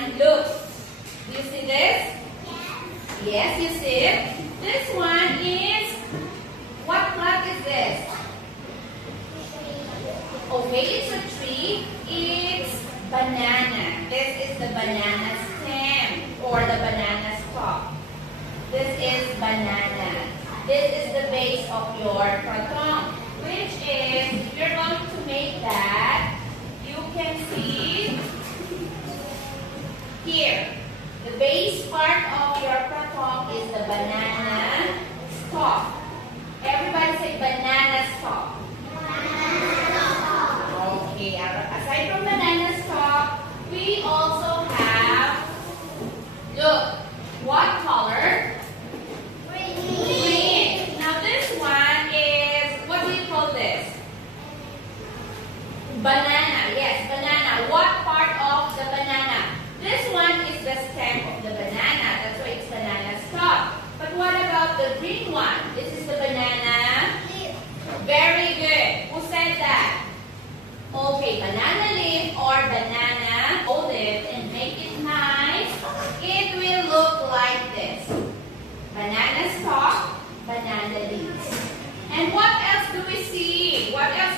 one, look. Do you see this? Yes, you see it. This one is, what plant is this? Okay, it's a tree. It's banana. This is the banana stem or the banana stalk. This is banana. This is the base of your pratom, which is, if you're going to make that, you can see here. The base part of your pratom is the banana stalk. Everybody say banana stalk. Okay, aside from banana stalk, we also have, look, what color? Green. Now this one is, what do you call this? Banana. Yes, banana. What part of the banana? This one is the stem of the banana. That's why it's banana stalk. But what about the green one? This is the banana leaf. Very good. Who said that? Okay, banana leaf or banana, hold it and make it nice. It will look like this. Banana stalk, banana leaves. And what else do we see? What else